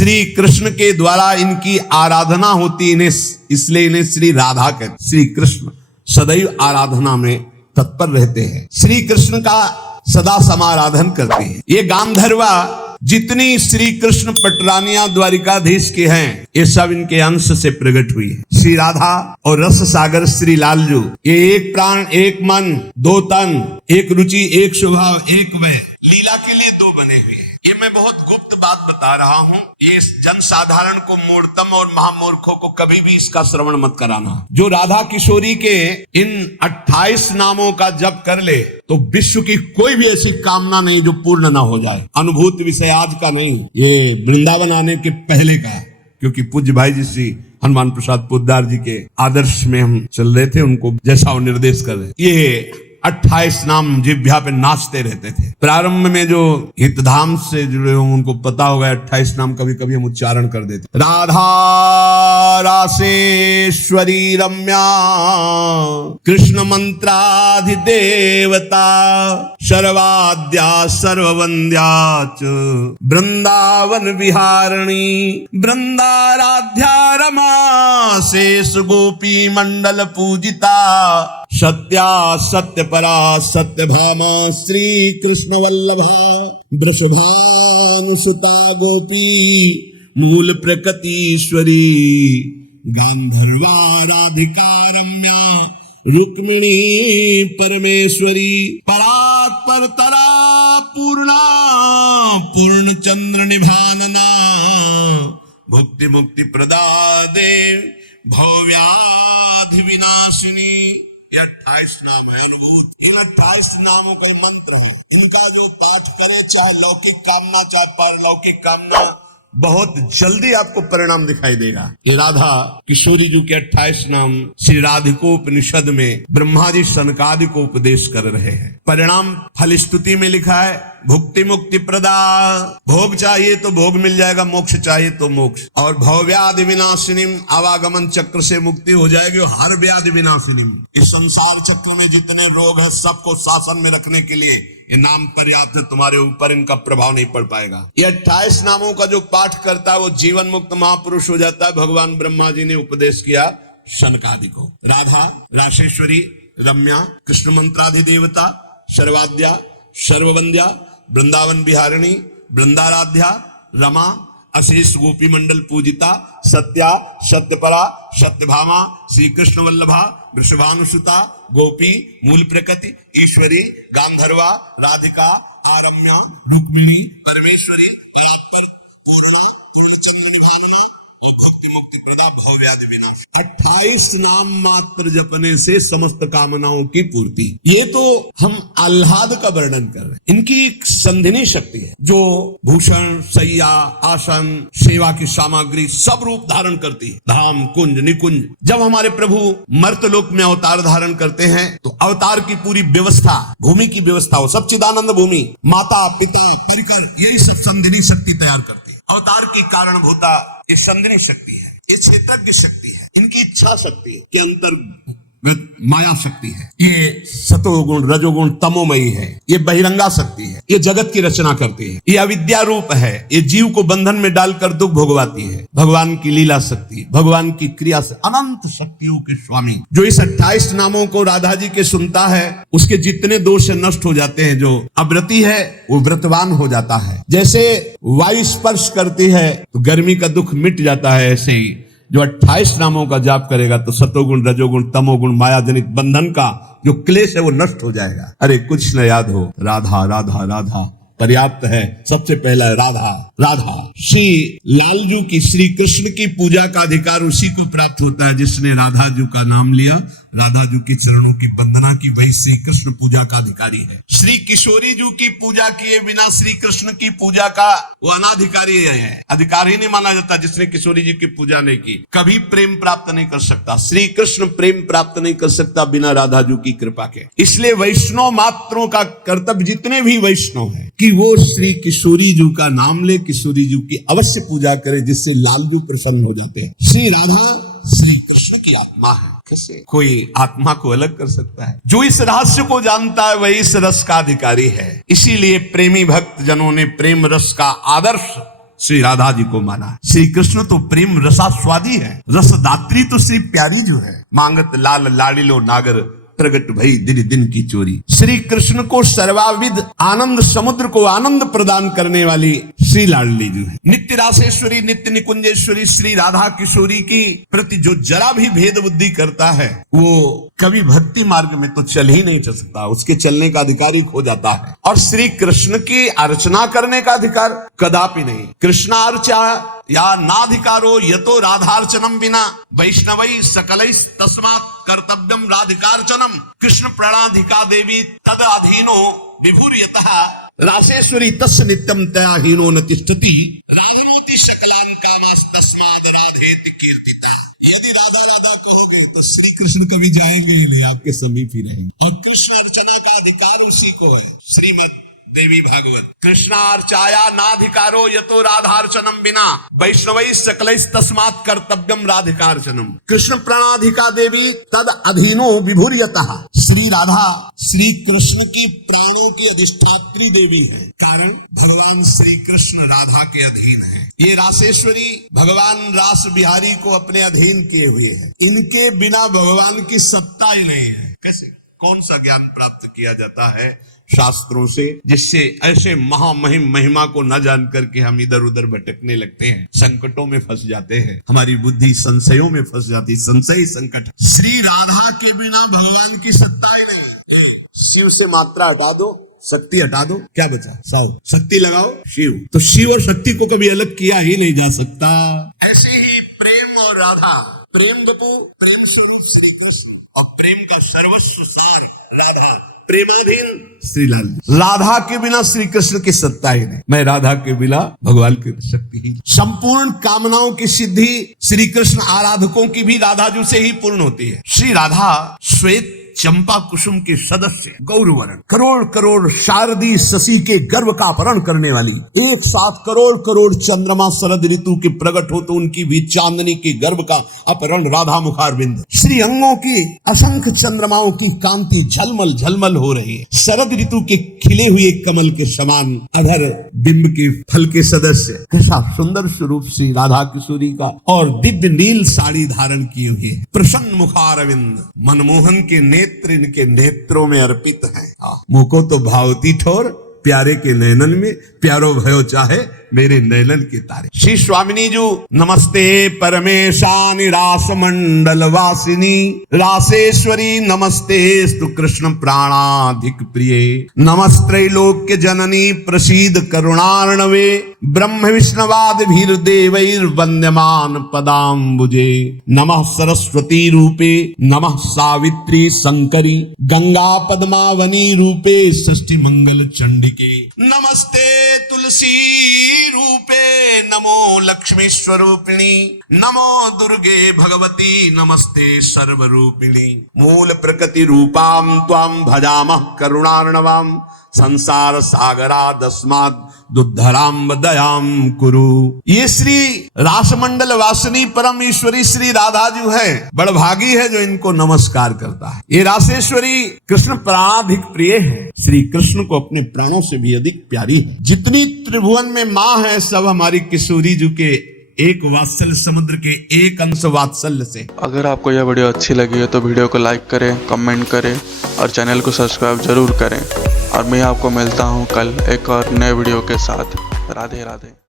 श्री कृष्ण के द्वारा इनकी आराधना होती, इन्हें इसलिए इन्हें श्री राधा कहते। श्री कृष्ण सदैव आराधना में तत्पर रहते हैं, श्री कृष्ण का सदा समाराधन करते हैं। ये गांधर्वा जितनी श्री कृष्ण पटरानिया द्वारिकाधीश के हैं, ये सब इनके अंश से प्रकट हुई है। श्री राधा और रस सागर श्री लालजू, ये एक प्राण एक मन दो तन, एक रुचि एक स्वभाव एक वह, लीला के लिए दो बने हुए हैं। ये मैं बहुत गुप्त बात बता रहा हूँ, ये जन साधारण को, मूर्तम और महामूर्खों को कभी भी इसका श्रवण मत कराना। जो राधा किशोरी के इन 28 नामों का जप कर ले तो विश्व की कोई भी ऐसी कामना नहीं जो पूर्ण ना हो जाए। अनुभूत विषय आज का नहीं, ये वृंदावन आने के पहले का, क्योंकि पूज्य भाई जी श्री हनुमान प्रसाद पोद्दार जी के आदर्श में हम चल रहे थे, उनको जैसा वो निर्देश कर रहे। ये 28 नाम जिह्वा पे नाचते रहते थे। प्रारंभ में जो हितधाम से जुड़े हों उनको पता होगा 28 नाम कभी कभी हम उच्चारण कर देते। राधा रासेश्वरी रम्या कृष्ण मंत्राधिदेवता सर्वाद्या सर्ववंद्या च वृंदावन विहारिणी वृंदाराध्या रमा शेष गोपी मंडल पूजिता सत्या सत्य परा सत्य भामा श्री कृष्ण वल्लभा वृषभानुसुता गोपी मूल प्रकृतीश्वरी गांधर्वा राधिका रम्या रुक्मिणी परमेश्वरी परात्पर तरा पूर्णा पूर्ण चंद्र निभानना भुक्ति मुक्ति प्रदा देव भव्याधि विनाशिनी। ये 28 नाम है अनुभूत। इन 28 नामों का मंत्र है, इनका जो पाठ करे चाहे लौकिक कामना चाहे पारलौकिक कामना, बहुत जल्दी आपको परिणाम दिखाई देगा। ये राधा किशोरी जी के 28 नाम श्री राधिकोपनिषद में ब्रह्मा जी सनकादि को उपदेश कर रहे हैं। परिणाम फलस्तुति में लिखा है भुक्ति मुक्ति प्रदा, भोग चाहिए तो भोग मिल जाएगा, मोक्ष चाहिए तो मोक्ष, और भवव्याधि विनाशिनी आवागमन चक्र से मुक्ति हो जाएगी, और हर व्याधि विनाशिनी। इस संसार चक्र में जितने रोग है सबको शासन में रखने के लिए ये नाम पर्याप्त है, तुम्हारे ऊपर इनका प्रभाव नहीं पड़ पाएगा। ये 28 नामों का जो पाठ करता है वो जीवन मुक्त महापुरुष हो जाता है। भगवान ब्रह्मा जी ने उपदेश किया शनकादि को। राधा राशेश्वरी रम्या कृष्ण मंत्राधिदेवता सर्वाद्या सर्ववंद्या वृंदावन विहारिणी वृंदाराध्या रमा अशेष गोपी मंडल पूजिता सत्या सत्यपरा सत्यभामा श्री कृष्ण वल्लभा वृषभानुसुता गोपी मूल प्रकृति ईश्वरी गांधर्वा राधिका आरम्या रुक्मिणी परमेश्वरी परात्पर पूर्णा पूर्णचंद्र निभानना और भक्ति मुक्ति प्रदा भवव्याधि विनाश। 28 नाम मात्र जपने से समस्त कामनाओं की पूर्ति। ये तो हम आह्लाद का वर्णन कर रहे हैं। इनकी एक संधिनी शक्ति है जो भूषण शैया आसन सेवा की सामग्री सब रूप धारण करती है। धाम कुंज निकुंज। जब हमारे प्रभु मर्तलोक में अवतार धारण करते हैं तो अवतार की पूरी व्यवस्था, भूमि की व्यवस्था हो, सच्चिदानंद भूमि, माता पिता परिकर, यही सब संधिनी शक्ति तैयार करती है। अवतार की कारणभूता ये संधिनी शक्ति है, ये क्षेत्रज्ञ शक्ति है, इनकी इच्छा शक्ति के अंतर माया शक्ति है, ये सतोगुण रजोगुण तमोमयी है, ये बहिरंगा शक्ति है, ये जगत की रचना करती है, ये अविद्या रूप है, ये जीव को बंधन में डालकर दुख भोगवाती है। भगवान की लीला शक्ति, भगवान की क्रिया से अनंत शक्तियों के स्वामी। जो इस 28 नामों को राधा जी के सुनता है उसके जितने दोष नष्ट हो जाते हैं। जो अव्रती है वो व्रतवान हो जाता है। जैसे वायु स्पर्श करती है तो गर्मी का दुख मिट जाता है, ऐसे ही जो 28 नामों का जाप करेगा तो सतोगुण रजोगुण तमोगुण माया जनित बंधन का जो क्लेश है वो नष्ट हो जाएगा। अरे कुछ न याद हो, राधा राधा राधा पर्याप्त है। सबसे पहला है राधा राधा। श्री लालजू की श्री कृष्ण की पूजा का अधिकार उसी को प्राप्त होता है जिसने राधा जी का नाम लिया, राधा जी की चरणों की वंदना की, वही श्री कृष्ण पूजा का अधिकारी है। श्री किशोरी जी की पूजा किए बिना श्री कृष्ण की पूजा का वो अनाधिकारी है, अधिकारी नहीं माना जाता। जिसने किशोरी जी की पूजा नहीं की कभी प्रेम प्राप्त नहीं कर सकता। श्री कृष्ण प्रेम प्राप्त नहीं कर सकता बिना राधा जी की कृपा के। इसलिए वैष्णव मात्रों का कर्तव्य, जितने भी वैष्णव है, कि वो श्री किशोरी जी का नाम ले, किशोरी जी की अवश्य पूजा करे, जिससे लालजू प्रसन्न हो जाते हैं। श्री राधा श्री कृष्ण की आत्मा है, कैसे कोई आत्मा को अलग कर सकता है? जो इस रहस्य को जानता है वही इस रस का अधिकारी है। इसीलिए प्रेमी भक्त जनों ने प्रेम रस का आदर्श श्री राधा जी को माना। श्री कृष्ण तो प्रेम रसास्वादी है, रसदात्री तो श्री प्यारी जो है। मांगत लाल लाड़िलो नागर, प्रगट भई दिन दिन की चोरी। श्री कृष्ण को सर्वाविद आनंद समुद्र को आनंद प्रदान करने वाली श्री लाडली जो है। नित्य रासेश्वरी नित्य निकुंजेश्वरी श्री राधा किशोरी की प्रति जो जरा भी भेद बुद्धि करता है, वो कभी भक्ति मार्ग में तो चल ही नहीं सकता, उसके चलने का अधिकार ही खो जाता है। और श्री कृष्ण की अर्चना करने का अधिकार कदापि नहीं। कृष्णार्चा या नाधिकारो यतो राधार्चनम बिना वैष्णवै सकलै तस्मात् कर्तव्यम राधिकार्चनम। कृष्ण प्रणाधिका देवी तद अधीनो विभुर्यतः रासेश्वरी तस् नित्यम तया हीनो न तिष्ठति। राधमोति सकलान कामास तस्माद् राधेति कीर्तिता। यदि राधा राधा कहोगे तो श्री कृष्ण कभी जाएंगे नहीं, आपके समीप ही रहेंगे। और कृष्ण अर्चना का अधिकार उसी को है। श्रीमद देवी भागवत कृष्णार्चाया नाधिकारो यतो राधार्चनम बिना वैष्णवै सकलै तस्मात् कर्तव्यम राधिकार्चनम। कृष्ण प्रणाधिका देवी तद अधीनो विभुर्यतः। श्री राधा श्री कृष्ण की प्राणों की अधिष्ठात्री देवी है, कारण भगवान श्री कृष्ण राधा के अधीन है। ये रासेश्वरी भगवान रास बिहारी को अपने अधीन किए हुए है। इनके बिना भगवान की सत्ता ही नहीं है। कैसे, कौन सा ज्ञान प्राप्त किया जाता है शास्त्रों से, जिससे ऐसे महामहिम महिमा को न जान करके हम इधर उधर भटकने लगते हैं, संकटों में फंस जाते हैं, हमारी बुद्धि संशयों में फंस जाती, संशय संकट। श्री राधा के बिना भगवान की सत्ता ही नहीं। शिव से मात्रा हटा दो, शक्ति हटा दो, क्या बचा? सब शक्ति लगाओ शिव। तो शिव और शक्ति को कभी अलग किया ही नहीं जा सकता। ऐसे ही प्रेम और राधा, प्रेम बपू प्रेम स्वरूप श्री कृष्ण और प्रेम का सर्वस्व सार राधा, प्रेमाधीन श्री लाल। राधा के बिना श्री कृष्ण की सत्ता ही नहीं। मैं राधा के बिना भगवान की शक्ति ही। संपूर्ण कामनाओं की सिद्धि श्री कृष्ण आराधकों की भी राधा जी से ही पूर्ण होती है। श्री राधा श्वेत चंपा कुसुम के सदस्य गौरवर्ण, करोड़ करोड़ शारदी शशि के गर्भ का अपहरण करने वाली, एक साथ करोड़ करोड़ चंद्रमा शरद ऋतु के प्रकट हो तो उनकी भी चांदनी के गर्भ का अपहरण राधा मुखारविंद। श्री अंगों की असंख्य चंद्रमाओं की कांति झलमल झलमल हो रही है। शरद ऋतु के खिले हुए कमल के समान अधर बिंब के फल के सदस्य। कैसा सुंदर स्वरूप श्री राधा किशोरी का। और दिव्य नील साड़ी धारण किए हुए प्रसन्न मुखारविंद, मनमोहन के नेत्र इनके नेत्रों में अर्पित हैं। मुको तो भावती ठोर, प्यारे के नयनन में प्यारो भयो चाहे मेरे नयनन के तारे। श्री स्वामिनी जो नमस्ते परमेशानि रास मंडल वासिनी रासेश्वरी नमस्ते स्तु कृष्ण प्राणाधिक प्रिय। नमस्त्रैलोक्य जननी प्रसीद करुणार्णवे ब्रह्म विष्णवाद भीर देवैर वंद्यमान पदाम्बुजे। नमः सरस्वती रूपे नमः सावित्री शंकरी गंगा पद्मावनी रूपे षष्ठी मंगल चंडिके। नमस्ते तुलसी रूपे नमो लक्ष्मी स्वरूपिणी नमो दुर्गे भगवती नमस्ते सर्वरूपिणी। मूल प्रकृति रूपाम त्वाम भजामः करुणार्णवाम संसार सागरादस्मात् दुद्धराम दयाम कुरु। ये श्री रासमंडल वासिनी परम ईश्वरी श्री राधा जी है, बड़भागी है जो इनको नमस्कार करता है। ये रासेश्वरी कृष्ण प्राणाधिक प्रिय है, श्री कृष्ण को अपने प्राणों से भी अधिक प्यारी है। जितनी त्रिभुवन में माँ है सब हमारी किशोरी जी के एक वात्सल्य समुद्र के एक अंश वात्सल्य से। अगर आपको यह वीडियो अच्छी लगी है तो वीडियो को लाइक करें, कमेंट करें और चैनल को सब्सक्राइब जरूर करें। और मैं आपको मिलता हूँ कल एक और नए वीडियो के साथ। राधे राधे।